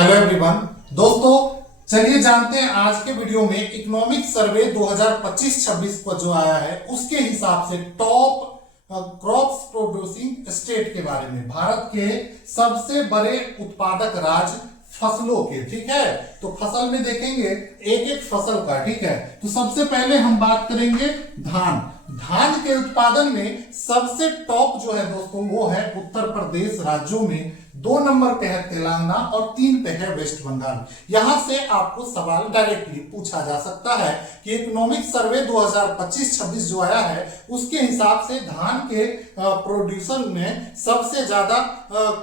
Hello everyone दोस्तों, चलिए जानते हैं आज के वीडियो में इकोनॉमिक सर्वे 2025-26 पर जो आया है उसके हिसाब से टॉप क्रॉप्स प्रोड्यूसिंग स्टेट के बारे में, भारत के सबसे बड़े उत्पादक राज्य फसलों के। ठीक है, तो फसल में देखेंगे एक एक फसल का। ठीक है, तो सबसे पहले हम बात करेंगे धान। धान के उत्पादन में सबसे टॉप जो है दोस्तों वो है उत्तर प्रदेश। राज्यों में 2 नंबर पे है तेलंगाना और 3 पे है वेस्ट बंगाल। यहां से आपको सवाल डायरेक्टली पूछा जा सकता है कि इकोनॉमिक सर्वे 2025-26 जो आया है उसके हिसाब से धान के प्रोड्यूसर में सबसे ज्यादा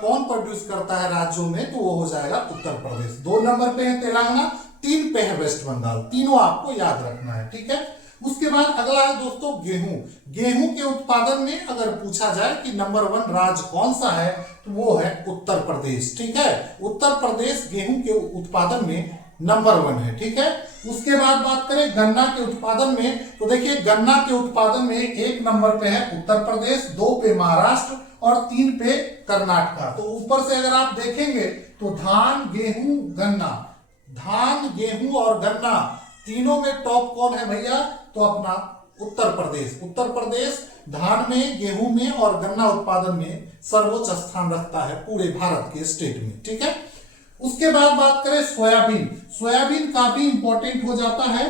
कौन प्रोड्यूस करता है राज्यों में, तो वो हो जाएगा उत्तर प्रदेश। 2 नंबर पे है तेलंगाना, 3 पे है वेस्ट बंगाल। तीनों आपको याद रखना है। ठीक है, उसके बाद अगला है दोस्तों गेहूं। गेहूं के उत्पादन में अगर पूछा जाए कि नंबर 1 राज्य कौन सा है, तो वो है उत्तर प्रदेश। ठीक है, उत्तर प्रदेश गेहूं के उत्पादन में नंबर 1 है। ठीक है, उसके बाद बात करें गन्ना के उत्पादन में, तो देखिए गन्ना के उत्पादन में 1 नंबर पे है उत्तर प्रदेश, 2 पे महाराष्ट्र और 3 पे कर्नाटक। तो ऊपर से अगर आप देखेंगे तो धान, गेहूं, गन्ना, धान, गेहूं और गन्ना तीनों में टॉप कौन है भैया, तो अपना उत्तर प्रदेश। उत्तर प्रदेश धान में, गेहूं में और गन्ना उत्पादन में सर्वोच्च स्थान रखता है पूरे भारत के स्टेट में। ठीक है, उसके बाद बात करें सोयाबीन। सोयाबीन काफी इंपॉर्टेंट हो जाता है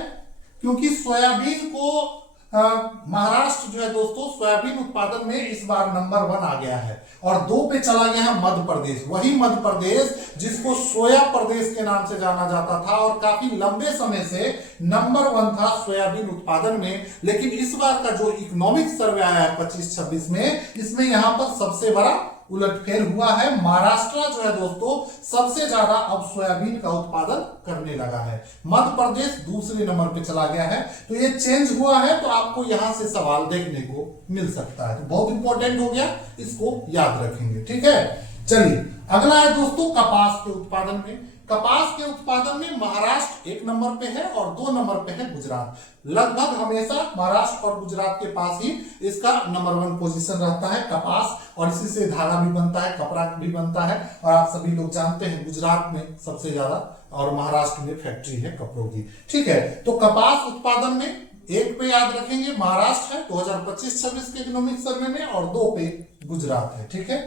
क्योंकि सोयाबीन को महाराष्ट्र जो है दोस्तों सोयाबीन उत्पादन में इस बार नंबर 1 आ गया है और 2 पे चला गया है मध्य प्रदेश। वही मध्य प्रदेश जिसको सोया प्रदेश के नाम से जाना जाता था और काफी लंबे समय से नंबर 1 था सोयाबीन उत्पादन में। लेकिन इस बार का जो इकोनॉमिक सर्वे आया है 25-26 में, इसमें यहां पर सबसे बड़ा उलटफेर हुआ है। महाराष्ट्र जो है दोस्तों सबसे ज्यादा अब सोयाबीन का उत्पादन करने लगा है, मध्य प्रदेश दूसरे नंबर पे चला गया है। तो ये चेंज हुआ है, तो आपको यहां से सवाल देखने को मिल सकता है। तो बहुत इंपॉर्टेंट हो गया, इसको याद रखेंगे। ठीक है, चलिए अगला है दोस्तों कपास के उत्पादन में। कपास के उत्पादन में महाराष्ट्र 1 नंबर पे है और 2 नंबर पे है गुजरात। लगभग हमेशा महाराष्ट्र और गुजरात के पास ही इसका नंबर 1 पोजीशन रहता है कपास, और इसी से धागा भी बनता है, कपड़ा भी बनता है। और आप सभी लोग जानते हैं गुजरात में सबसे ज्यादा और महाराष्ट्र में फैक्ट्री है कपड़ों की। ठीक है, तो कपास उत्पादन में 1 पे याद रखेंगे महाराष्ट्र है 2025-26 के इकोनॉमिक सर्वे में, और 2 पे गुजरात है। ठीक है,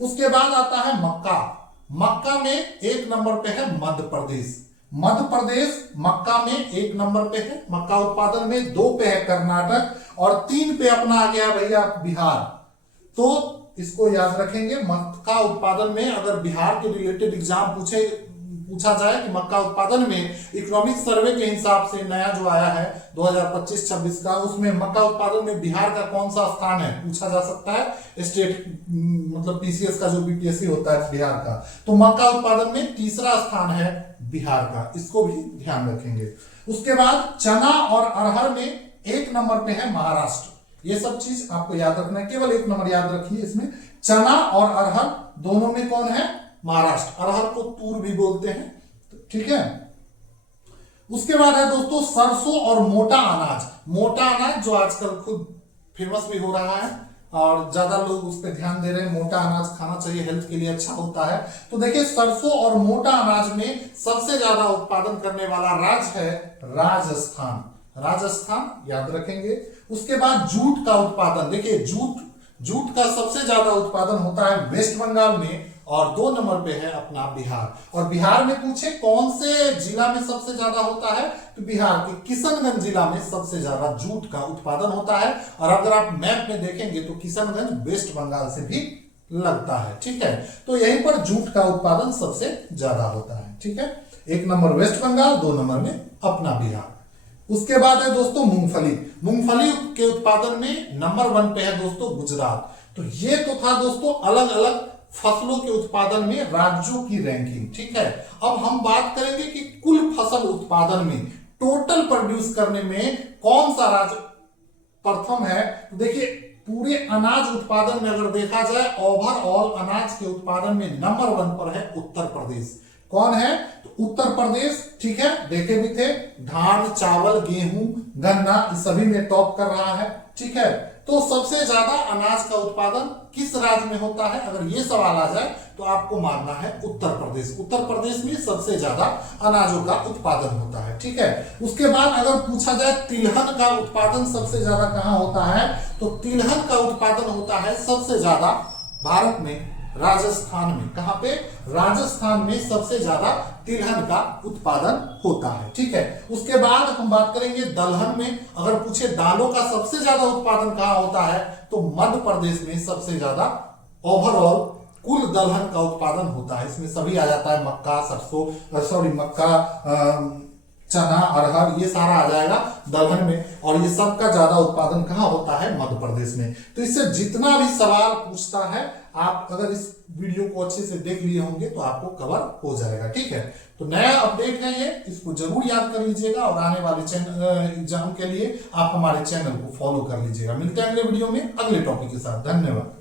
उसके बाद आता है मक्का। मक्का में 1 नंबर पे है मध्य प्रदेश। मध्य प्रदेश मक्का में 1 नंबर पे है मक्का उत्पादन में, 2 पे है कर्नाटक और 3 पे अपना आ गया भैया बिहार। तो इसको याद रखेंगे। मक्का उत्पादन में अगर बिहार के रिलेटेड एग्जाम पूछा जाए कि मक्का उत्पादन में इकोनॉमिक सर्वे के हिसाब से नया जो आया है 2025-26 का, उसमें मक्का उत्पादन में बिहार का कौन सा स्थान है पूछा जा सकता है। स्टेट मतलब पीसीएस का जो बीपीएससी होता है बिहार का, तो मक्का उत्पादन में 3रा स्थान है बिहार का, इसको भी ध्यान रखेंगे। उसके बाद चना और अरहर में 1 नंबर पे है महाराष्ट्र। ये सब चीज आपको याद रखना है, केवल 1 नंबर याद रखिए इसमें। चना और अरहर दोनों में कौन है, महाराष्ट्र। अरहर को तूर भी बोलते हैं। ठीक है, उसके बाद है दोस्तों सरसों और मोटा अनाज। मोटा अनाज जो आजकल खुद फेमस भी हो रहा है और ज्यादा लोग उस पर ध्यान दे रहे हैं। मोटा अनाज खाना चाहिए, हेल्थ के लिए अच्छा होता है। तो देखिए सरसों और मोटा अनाज में सबसे ज्यादा उत्पादन करने वाला राज्य है राजस्थान। राजस्थान याद रखेंगे। उसके बाद जूट का उत्पादन, देखिए जूट का सबसे ज्यादा उत्पादन होता है वेस्ट बंगाल में और 2 नंबर पे है अपना बिहार। और बिहार में पूछे कौन से जिला में सबसे ज्यादा होता है, तो बिहार के किशनगंज जिला में सबसे ज्यादा जूट का उत्पादन होता है। और अगर आप मैप में देखेंगे तो किशनगंज वेस्ट बंगाल से भी लगता है। ठीक है, तो यहीं पर जूट का उत्पादन सबसे ज्यादा होता है। ठीक है, 1 नंबर वेस्ट बंगाल, 2 नंबर में अपना बिहार। उसके बाद है दोस्तों मूंगफली। मूंगफली के उत्पादन में नंबर 1 पे है दोस्तों गुजरात। तो ये तो था दोस्तों अलग अलग फसलों के उत्पादन में राज्यों की रैंकिंग। ठीक है, अब हम बात करेंगे कि कुल फसल उत्पादन में टोटल प्रोड्यूस करने में कौन सा राज्य प्रथम है। तो देखिए पूरे अनाज उत्पादन में अगर देखा जाए ओवरऑल अनाज के उत्पादन में नंबर 1 पर है उत्तर प्रदेश। कौन है, तो उत्तर प्रदेश। ठीक है, देखे भी थे धान, चावल, गेहूं, गन्ना, इस सभी में टॉप कर रहा है। ठीक है, तो सबसे ज्यादा अनाज का उत्पादन किस राज्य में होता है, अगर ये सवाल आ जाए तो आपको मानना है उत्तर प्रदेश। उत्तर प्रदेश में सबसे ज्यादा अनाजों का उत्पादन होता है। ठीक है, उसके बाद अगर पूछा जाए तिलहन का उत्पादन सबसे ज्यादा कहां होता है, तो तिलहन का उत्पादन होता है सबसे ज्यादा भारत में राजस्थान में। कहां पे, राजस्थान में सबसे ज्यादा तिलहन का उत्पादन होता है। ठीक है, उसके बाद हम बात करेंगे दलहन में। अगर पूछे दालों का सबसे ज्यादा उत्पादन कहां होता है, तो मध्य प्रदेश में सबसे ज्यादा ओवरऑल कुल दलहन का उत्पादन होता है। इसमें सभी आ जाता है, मक्का, सरसों, मक्का, चना, अरहर, ये सारा आ जाएगा दलहन में। और ये सब का ज्यादा उत्पादन कहां होता है, मध्य प्रदेश में। तो इससे जितना भी सवाल पूछता है, आप अगर इस वीडियो को अच्छे से देख लिए होंगे तो आपको कवर हो जाएगा। ठीक है, तो नया अपडेट है ये, इसको जरूर याद कर लीजिएगा और आने वाले एग्जाम के लिए आप हमारे चैनल को फॉलो कर लीजिएगा। मिलते हैं अगले वीडियो में अगले टॉपिक के साथ। धन्यवाद।